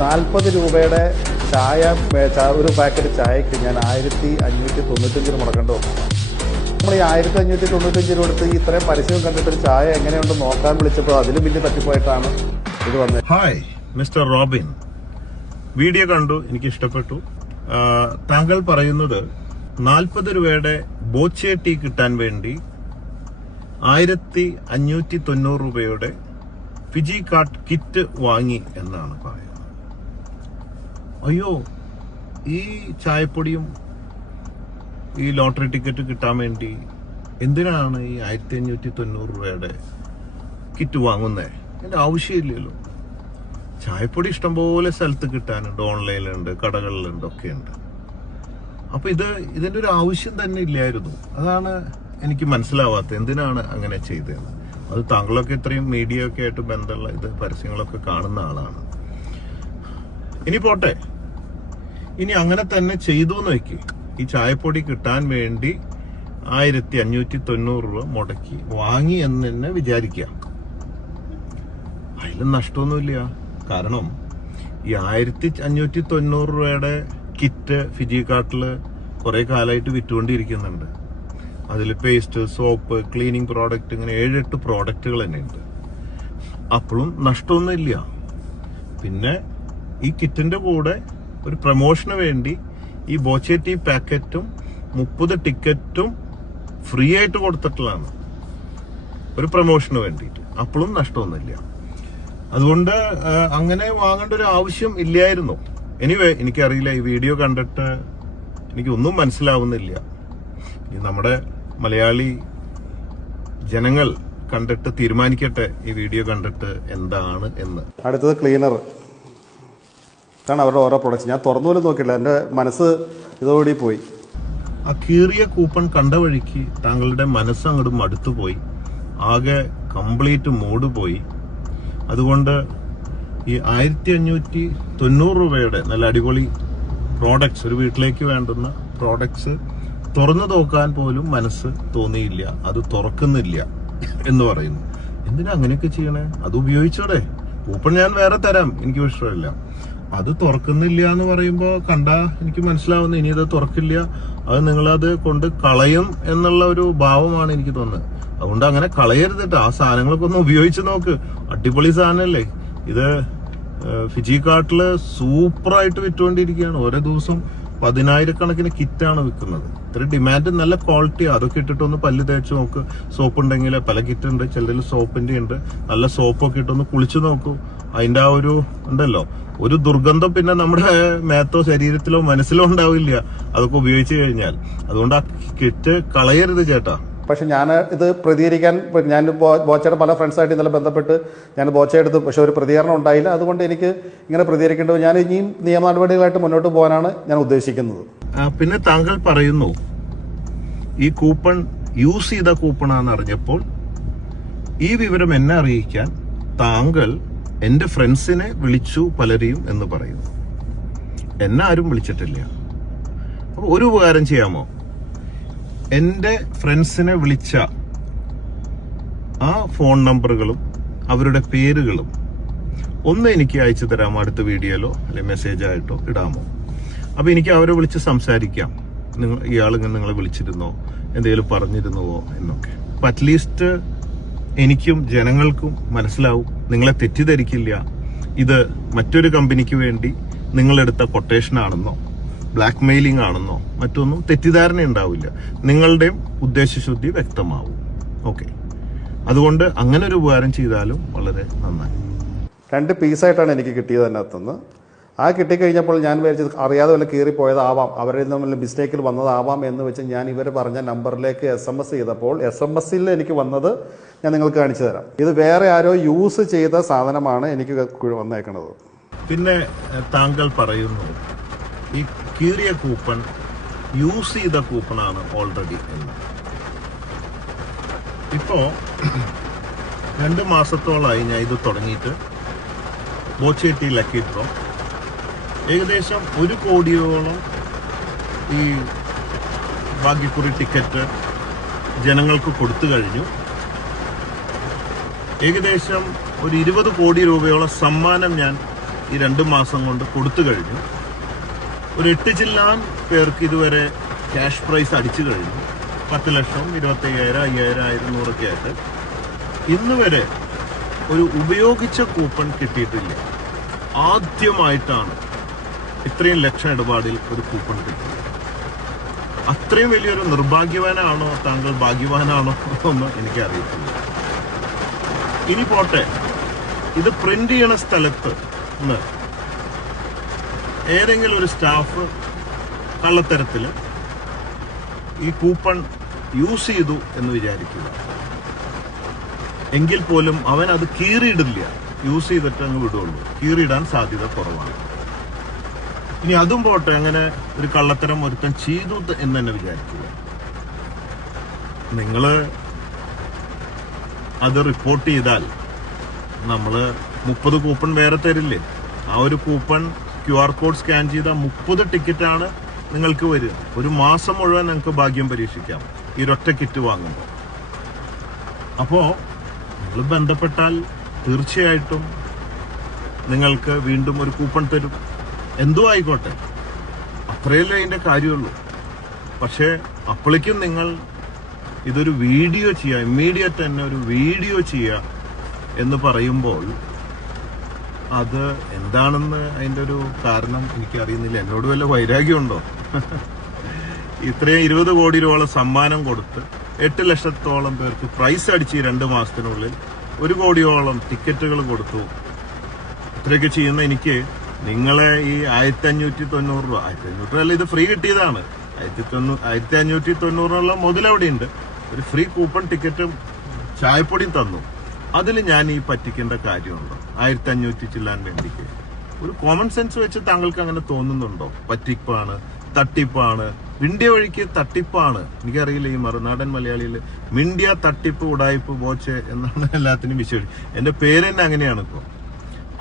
40 രൂപയുടെ ചായ, ഒരു പാക്കറ്റ് ചായക്ക് ഞാൻ 1595 മുടക്കേണ്ടി വന്നു. നമ്മൾ ഈ 1595 രൂപ എടുത്ത് ഇത്രയും പരസ്യം കണ്ടിട്ട് ഒരു ചായ എങ്ങനെയുണ്ടെന്ന് നോക്കാൻ വിളിച്ചപ്പോൾ അതിലും വലിയ തട്ടിപ്പായിട്ടാണ് ഇത് വന്നത്. ഹായ് മിസ്റ്റർ റോബിൻ, വീഡിയോ കണ്ടു, എനിക്ക് ഇഷ്ടപ്പെട്ടു. താങ്കൾ പറയുന്നത് 40 രൂപയുടെ ബോച്ചെ ടീ കിട്ടാൻ വേണ്ടി 1590 രൂപയുടെ ഫിജി കാർട്ട് കിറ്റ് വാങ്ങി എന്നാണ് പറയുന്നത്. അയ്യോ, ഈ ചായപ്പൊടിയും ഈ ലോട്ടറി ടിക്കറ്റ് കിട്ടാൻ വേണ്ടി എന്തിനാണ് ഈ 1590 രൂപയുടെ കിറ്റ് വാങ്ങുന്നത്? എൻ്റെ ആവശ്യമില്ലല്ലോ. ചായപ്പൊടി ഇഷ്ടംപോലെ സ്ഥലത്ത് കിട്ടാനുണ്ട്, ഓൺലൈനിലുണ്ട്, കടകളിലുണ്ട്, ഒക്കെ ഉണ്ട്. അപ്പൊ ഇതിന്റെ ഒരു ആവശ്യം തന്നെ ഇല്ലായിരുന്നു. അതാണ് എനിക്ക് മനസ്സിലാവാത്തത്, എന്തിനാണ് അങ്ങനെ ചെയ്തതെന്ന്. അത് താങ്കളൊക്കെ ഇത്രയും മീഡിയ ഒക്കെ ആയിട്ട് ബന്ധമുള്ള ഇത് പരസ്യങ്ങളൊക്കെ കാണുന്ന ആളാണ്. ഇനി പോട്ടെ, ഇനി അങ്ങനെ തന്നെ ചെയ്തു എന്ന് വെക്ക്. ഈ ചായപ്പൊടി കിട്ടാൻ വേണ്ടി 1590 രൂപ മുടക്കി വാങ്ങി എന്ന് തന്നെ വിചാരിക്കാം. അതിലും നഷ്ടമൊന്നുമില്ല. കാരണം ഈ 1590 രൂപയുടെ കിറ്റ് ഫിജി കാർട്ടില് കുറെ കാലമായിട്ട് വിറ്റുകൊണ്ടിരിക്കുന്നുണ്ട്. അതിൽ പേസ്റ്റ്, സോപ്പ്, ക്ലീനിങ് പ്രോഡക്റ്റ്, ഇങ്ങനെ 7-8 പ്രോഡക്റ്റുകൾ തന്നെ ഉണ്ട്. അപ്പോഴും നഷ്ടമൊന്നുമില്ല. പിന്നെ ഈ കിറ്റിന്റെ കൂടെ ഒരു പ്രൊമോഷന് വേണ്ടി ഈ ബോച്ചെ ടീ പാക്കറ്റും 30 ടിക്കറ്റും ഫ്രീ ആയിട്ട് കൊടുത്തിട്ടുള്ളതാണ്, ഒരു പ്രൊമോഷന് വേണ്ടിയിട്ട്. അപ്പോഴും നഷ്ടമൊന്നുമില്ല. അതുകൊണ്ട് അങ്ങനെ വാങ്ങേണ്ട ഒരു ആവശ്യം ഇല്ലായിരുന്നു. എനിവേ, എനിക്കറിയില്ല, ഈ വീഡിയോ കണ്ടിട്ട് എനിക്കൊന്നും മനസ്സിലാവുന്നില്ല. നമ്മുടെ മലയാളി ജനങ്ങൾ കണ്ടിട്ട് തീരുമാനിക്കട്ടെ ഈ വീഡിയോ കണ്ടിട്ട് എന്താണ് എന്ന്. അടുത്തത് ക്ലീനർ. ഇതാണ് അവരുടെ ഓരോ പ്രൊഡക്ട്സ്. ഞാൻ തുറന്നു പോലും നോക്കിയില്ല, എൻ്റെ മനസ്സ് ഇതോടി പോയി. ആ കീറിയ കൂപ്പൺ കണ്ട വഴിക്ക് താങ്കളുടെ മനസ്സ് അങ്ങോട്ട് മടുത്തു പോയി, ആകെ കംപ്ലീറ്റ് മൂഡ് പോയി. അതുകൊണ്ട് ഈ 1590 രൂപയുടെ നല്ല അടിപൊളി പ്രോഡക്ട്സ്, ഒരു വീട്ടിലേക്ക് വേണ്ടുന്ന പ്രോഡക്ട്സ് തുറന്നു നോക്കാൻ പോലും മനസ്സ് തോന്നിയില്ല. അത് തുറക്കുന്നില്ല എന്ന് പറയുന്നു. എന്തിനാ അങ്ങനെയൊക്കെ ചെയ്യണേ? അത് ഉപയോഗിച്ചോടെ. കൂപ്പൺ ഞാൻ വേറെ തരാം, എനിക്ക് ഇഷ്ടമില്ല. അത് തുറക്കുന്നില്ല എന്ന് പറയുമ്പോൾ കണ്ടാ എനിക്ക് മനസ്സിലാവുന്നു ഇനി അത് തുറക്കില്ല, അത് നിങ്ങളത് കൊണ്ട് കളയും എന്നുള്ള ഒരു ഭാവമാണ് എനിക്ക് തോന്നുന്നത്. അതുകൊണ്ട് അങ്ങനെ കളയരുതിട്ട്. ആ സാധനങ്ങളൊക്കെ ഒന്ന് ഉപയോഗിച്ച് നോക്ക്. അടിപൊളി സാധനമല്ലേ ഇത്. ഫിജി കാർട്ടില് സൂപ്പറായിട്ട് വിറ്റുകൊണ്ടിരിക്കുകയാണ്. ഓരോ ദിവസം 10,000-കണക്കിന് കിറ്റാണ് വിൽക്കുന്നത്. ഇത്ര ഡിമാൻഡ്, നല്ല ക്വാളിറ്റി. അതൊക്കെ ഇട്ടിട്ടൊന്ന് പല്ല് തേച്ച് നോക്ക്. സോപ്പ് ഉണ്ടെങ്കിൽ പല കിറ്റ് ഉണ്ട്, ചിലതിൽ സോപ്പിന്റെ ഉണ്ട്. നല്ല സോപ്പൊക്കെ ഇട്ടൊന്ന് കുളിച്ചു നോക്കൂ. അതിന്റെ ആ ഒരു ഉണ്ടല്ലോ, ഒരു ദുർഗന്ധം പിന്നെ നമ്മുടെ മേത്തോ ശരീരത്തിലോ മനസ്സിലോ ഉണ്ടാവില്ല അതൊക്കെ ഉപയോഗിച്ച് കഴിഞ്ഞാൽ. അതുകൊണ്ട് ആ കിറ്റ് കളയരുത് ചേട്ടാ. പക്ഷെ ഞാൻ ഇത് പ്രതികരിക്കാൻ, ഞാൻ ബോച്ചയുടെ പല ഫ്രണ്ട്സായിട്ട് ഇന്നലെ ബന്ധപ്പെട്ട് ഞാൻ ബോച്ച എടുത്തു, പക്ഷെ ഒരു പ്രതികരണം ഉണ്ടായില്ല. അതുകൊണ്ട് എനിക്ക് ഇങ്ങനെ പ്രതികരിക്കേണ്ടത്, ഞാൻ ഇനിയും നിയമ നടപടികളായിട്ട് മുന്നോട്ട് പോകാനാണ് ഞാൻ ഉദ്ദേശിക്കുന്നത്. പിന്നെ താങ്കൾ പറയുന്നു ഈ കൂപ്പൺ യൂസ് ചെയ്ത കൂപ്പണാന്ന് അറിഞ്ഞപ്പോൾ ഈ വിവരം എന്നെ അറിയിക്കാൻ താങ്കൾ എന്റെ ഫ്രണ്ട്സിനെ വിളിച്ചു പലരെയും എന്ന് പറയുന്നു. എന്നെ ആരും വിളിച്ചിട്ടില്ല. അപ്പൊ ഒരു ഉപകാരം ചെയ്യാമോ? എന്റെ ഫ്രണ്ട്സിനെ വിളിച്ച ആ ഫോൺ നമ്പറുകളും അവരുടെ പേരുകളും ഒന്ന് എനിക്ക് അയച്ചു തരാമോ? അടുത്ത വീഡിയോയിലോ അല്ലെങ്കിൽ മെസ്സേജ് ആയിട്ടോ ഇടാമോ? അപ്പൊ എനിക്ക് അവരെ വിളിച്ച് സംസാരിക്കാം. ഇയാൾ നിങ്ങളെ വിളിച്ചിരുന്നോ, എന്തെങ്കിലും പറഞ്ഞിരുന്നുവോ എന്നൊക്കെ. അപ്പൊ അറ്റ്ലീസ്റ്റ് എനിക്കും ജനങ്ങൾക്കും മനസ്സിലാവും, നിങ്ങളെ തെറ്റിദ്ധരിക്കില്ല. ഇത് മറ്റൊരു കമ്പനിക്ക് വേണ്ടി നിങ്ങളെടുത്ത കൊട്ടേഷൻ ആണെന്നോ ബ്ലാക്ക് മെയിലിംഗ് ആണെന്നോ മറ്റൊന്നും തെറ്റിദ്ധാരണ ഉണ്ടാവില്ല. നിങ്ങളുടെയും ഉദ്ദേശശുദ്ധി വ്യക്തമാവും. ഓക്കെ, അതുകൊണ്ട് അങ്ങനെ ഒരു ഉപകാരം ചെയ്താലും വളരെ നന്നായി. 2 പീസായിട്ടാണ് എനിക്ക് കിട്ടിയത് അതിനകത്തുനിന്ന്. ആ കിട്ടിക്കഴിഞ്ഞപ്പോൾ ഞാൻ വിചാരിച്ചത് അറിയാതെ വല്ല കീറിപ്പോയതാവാം, അവരിൽ നിന്ന് മിസ്റ്റേക്കിൽ വന്നതാവാം എന്ന് വെച്ച് ഞാൻ ഇവർ പറഞ്ഞ നമ്പറിലേക്ക് SMS ചെയ്തപ്പോൾ SMS-ൽ എനിക്ക് വന്നത് ഞാൻ നിങ്ങൾക്ക് കാണിച്ചു തരാം. ഇത് വേറെ ആരോ യൂസ് ചെയ്ത സാധനമാണ് എനിക്ക് വന്നേക്കണത്. പിന്നെ താങ്കൾ പറയുന്നു ഈ കീറിയ കൂപ്പൺ യൂസ് ചെയ്ത കൂപ്പണാണ് ഓൾറെഡി എന്ന്. ഇപ്പോ 2 മാസത്തോളമായി ഞാൻ ഇത് തുടങ്ങിയിട്ട്. ബോച്ചെ ടീ ലക്കി ഡ്രോ ഏകദേശം 1 കോടിയോളം ഈ ഭാഗ്യക്കുറി ടിക്കറ്റ് ജനങ്ങൾക്ക് കൊടുത്തു കഴിഞ്ഞു. ഏകദേശം ഒരു 20 കോടി രൂപയോളം സമ്മാനം ഞാൻ ഈ 2 മാസം കൊണ്ട് കൊടുത്തു കഴിഞ്ഞു. ഒരു 8 ചില്ലാൻ പേർക്ക് ഇതുവരെ ക്യാഷ് പ്രൈസ് അടിച്ചു കഴിഞ്ഞു. 10 ലക്ഷം, 25,000, 5,000, 1,000 ഒക്കെ ആയിട്ട്. ഇന്ന് വരെ ഒരു ഉപയോഗിച്ച കൂപ്പൺ കിട്ടിയിട്ടില്ല. ആദ്യമായിട്ടാണ് ഇത്രയും ലക്ഷം ഇടപാടിൽ ഒരു കൂപ്പൺ കിട്ടിയത്. അത്രയും വലിയൊരു നിർഭാഗ്യവാനാണോ താങ്കൾ, ഭാഗ്യവാനാണോ എന്ന് എനിക്കറിയത്തില്ല. ഇനി പോട്ടെ, ഇത് പ്രിന്റ് ചെയ്യണ സ്ഥലത്ത് നിന്ന് ഏതെങ്കിലും ഒരു സ്റ്റാഫ് കള്ളത്തരത്തിൽ ഈ കൂപ്പൺ യൂസ് ചെയ്തു എന്ന് വിചാരിക്കുക. എങ്കിൽ പോലും അവൻ അത് കീറിയിടില്ല, യൂസ് ചെയ്തിട്ട് അങ്ങ് വിടുള്ളൂ. കീറിയിടാൻ സാധ്യത കുറവാണ്. ഇനി അതും പോട്ടെ, അങ്ങനെ ഒരു കള്ളത്തരം ഒരുത്തൻ ചെയ്തു എന്ന് തന്നെ വിചാരിക്കുക. നിങ്ങള് അത് റിപ്പോർട്ട് ചെയ്താൽ നമ്മള് 30 കൂപ്പൺ വേറെ തരില്ലേ? ആ ഒരു കൂപ്പൺ QR കോഡ് സ്കാൻ ചെയ്ത 30 ടിക്കറ്റാണ് നിങ്ങൾക്ക് വരിക. ഒരു മാസം മുഴുവൻ നിങ്ങൾക്ക് ഭാഗ്യം പരീക്ഷിക്കാം ഈ ഒറ്റ കിറ്റ് വാങ്ങുമ്പോൾ. അപ്പോ നിങ്ങൾ ബന്ധപ്പെട്ടാൽ തീർച്ചയായിട്ടും നിങ്ങൾക്ക് വീണ്ടും ഒരു കൂപ്പൺ തരും. എന്തോ ആയിക്കോട്ടെ, അത്രയല്ലേ അതിന്റെ കാര്യമുള്ളൂ. പക്ഷേ അപ്പോഴേക്കും നിങ്ങൾ ഇതൊരു വീഡിയോ ചെയ്യുക, ഇമ്മീഡിയറ്റ് തന്നെ ഒരു വീഡിയോ ചെയ്യുക എന്ന് പറയുമ്പോൾ അത് എന്താണെന്ന് അതിന്റെ ഒരു കാരണം എനിക്കറിയുന്നില്ല. എന്നോട് വല്ല വൈരാഗ്യമുണ്ടോ? ഇത്രയും 20 കോടി രൂപ സമ്മാനം കൊടുത്ത് 8 ലക്ഷത്തോളം പേർക്ക് പ്രൈസ് അടിച്ച് 2 മാസത്തിനുള്ളിൽ 1 കോടിയോളം ടിക്കറ്റുകൾ കൊടുത്തു. ഇത്രയൊക്കെ ചെയ്യുന്ന എനിക്ക് നിങ്ങളെ ഈ 1,590 രൂപ, 1,500 അല്ല, ഇത് ഫ്രീ കിട്ടിയതാണ്. 1,590 മുതലവിടെയുണ്ട്. ഒരു ഫ്രീ കൂപ്പൺ ടിക്കറ്റും ചായപ്പൊടിയും തന്നു. അതിൽ ഞാൻ ഈ പറ്റിക്കേണ്ട കാര്യമുണ്ടോ? 1,500 ചില്ലാൻ വേണ്ടിക്ക് ഒരു കോമൺ സെൻസ് വെച്ച് താങ്കൾക്ക് അങ്ങനെ തോന്നുന്നുണ്ടോ? പറ്റിപ്പാണ്, തട്ടിപ്പാണ്, മിണ്ടിയ വഴിക്ക് തട്ടിപ്പാണ്. എനിക്കറിയില്ല, ഈ മറുനാടൻ മലയാളിയിൽ മിണ്ടിയ, തട്ടിപ്പ്, ഉടായ്പ്, ബോച്ചെ എന്നാണ് എല്ലാത്തിനും വിശേഷം. എന്റെ പേര് തന്നെ അങ്ങനെയാണ്. ഇപ്പോൾ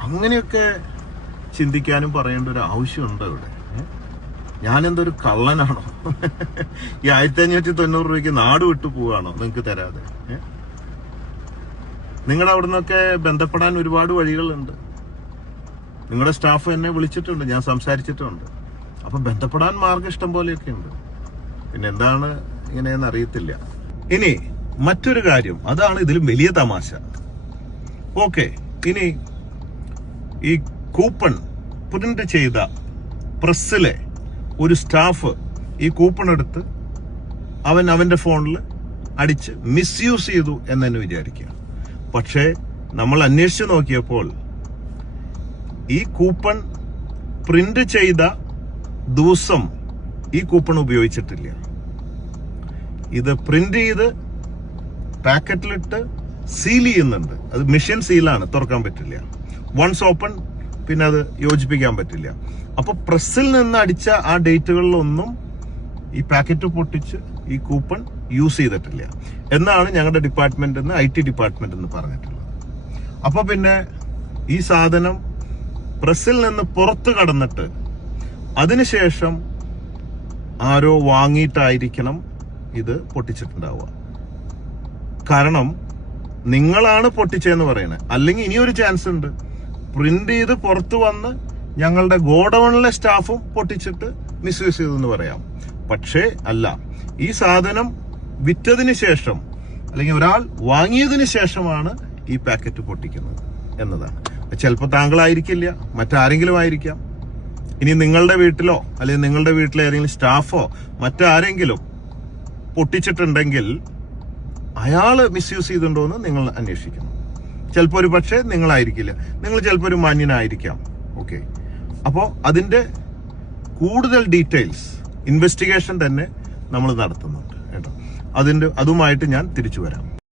അങ്ങനെയൊക്കെ ചിന്തിക്കാനും പറയേണ്ട ഒരു ആവശ്യമുണ്ടോ ഇവിടെ? ഞാനെന്തൊരു കള്ളനാണോ? ഈ 1,590 രൂപയ്ക്ക് നാട് വിട്ടു പോവാണോ നിങ്ങൾക്ക് തരാതെ? നിങ്ങളുടെ അവിടെ നിന്നൊക്കെ ബന്ധപ്പെടാൻ ഒരുപാട് വഴികളുണ്ട്. നിങ്ങളുടെ സ്റ്റാഫ് എന്നെ വിളിച്ചിട്ടുണ്ട്, ഞാൻ സംസാരിച്ചിട്ടുണ്ട്. അപ്പൊ ബന്ധപ്പെടാൻ മാർഗം ഇഷ്ടം പോലെയൊക്കെ ഉണ്ട്. പിന്നെ എന്താണ് ഇങ്ങനെയെന്ന് അറിയത്തില്ല. ഇനി മറ്റൊരു കാര്യം, അതാണ് ഇതിലും വലിയ തമാശ. ഓക്കെ, ഇനി ഈ കൂപ്പൺ പ്രിന്റ് ചെയ്ത പ്രസ്സിലെ ഒരു സ്റ്റാഫ് ഈ കൂപ്പൺ എടുത്ത് അവന്റെ ഫോണിൽ അടിച്ച് മിസ്യൂസ് ചെയ്തു എന്ന് തന്നെ വിചാരിക്കുക. പക്ഷേ നമ്മൾ അന്വേഷിച്ച് നോക്കിയപ്പോൾ ഈ കൂപ്പൺ പ്രിന്റ് ചെയ്ത ദിവസം ഈ കൂപ്പൺ ഉപയോഗിച്ചിട്ടില്ല. ഇത് പ്രിന്റ് ചെയ്ത് പാക്കറ്റിലിട്ട് സീൽ ചെയ്യുന്നുണ്ട്. അത് മെഷീൻ സീലാണ്, തുറക്കാൻ പറ്റില്ല. വൺസ് ഓപ്പൺ പിന്നെ അത് യോജിപ്പിക്കാൻ പറ്റില്ല. അപ്പൊ പ്രസ്സിൽ നിന്ന് അടിച്ച ആ ഡേറ്റുകളിലൊന്നും ഈ പാക്കറ്റ് പൊട്ടിച്ച് ഈ കൂപ്പൺ യൂസ് ചെയ്തിട്ടില്ല എന്നാണ് ഞങ്ങളുടെ ഡിപ്പാർട്ട്മെന്റ് IT ഡിപ്പാർട്ട്മെന്റ് എന്ന് പറഞ്ഞിട്ടുള്ളത്. അപ്പൊ പിന്നെ ഈ സാധനം പ്രസ്സിൽ നിന്ന് പുറത്ത് കടന്നിട്ട് അതിനുശേഷം ആരോ വാങ്ങിയിട്ടായിരിക്കണം ഇത് പൊട്ടിച്ചിട്ടുണ്ടാവുക. കാരണം നിങ്ങളാണ് പൊട്ടിച്ചതെന്ന് പറയണേ. അല്ലെങ്കിൽ ഇനിയൊരു ചാൻസ് ഉണ്ട്, പ്രിന്റ് ചെയ്ത് പുറത്ത് വന്ന് ഞങ്ങളുടെ ഗോഡൌണിലെ സ്റ്റാഫും പൊട്ടിച്ചിട്ട് മിസ്യൂസ് ചെയ്തെന്ന് പറയാം. പക്ഷേ അല്ല, ഈ സാധനം വിറ്റതിന് ശേഷം അല്ലെങ്കിൽ ഒരാൾ വാങ്ങിയതിന് ശേഷമാണ് ഈ പാക്കറ്റ് പൊട്ടിക്കുന്നത് എന്നതാണ്. ചിലപ്പോൾ താങ്കളായിരിക്കില്ല, മറ്റാരെങ്കിലും ആയിരിക്കാം. ഇനി നിങ്ങളുടെ വീട്ടിലോ അല്ലെങ്കിൽ നിങ്ങളുടെ വീട്ടിലെ ഏതെങ്കിലും സ്റ്റാഫോ മറ്റാരെങ്കിലും പൊട്ടിച്ചിട്ടുണ്ടെങ്കിൽ അയാള് മിസ്യൂസ് ചെയ്തിട്ടുണ്ടോ എന്ന് നിങ്ങൾ അന്വേഷിക്കണം. ചിലപ്പോൾ ഒരു പക്ഷേ നിങ്ങളായിരിക്കില്ല, നിങ്ങൾ ചിലപ്പോൾ ഒരു മാന്യനായിരിക്കാം. ഓക്കെ, അപ്പോൾ അതിന്റെ കൂടുതൽ ഡീറ്റെയിൽസ് ഇൻവെസ്റ്റിഗേഷൻ തന്നെ നമ്മൾ നടത്തുന്നുണ്ട് കേട്ടോ. അതുമായിട്ട് ഞാൻ തിരിച്ചു വരാം.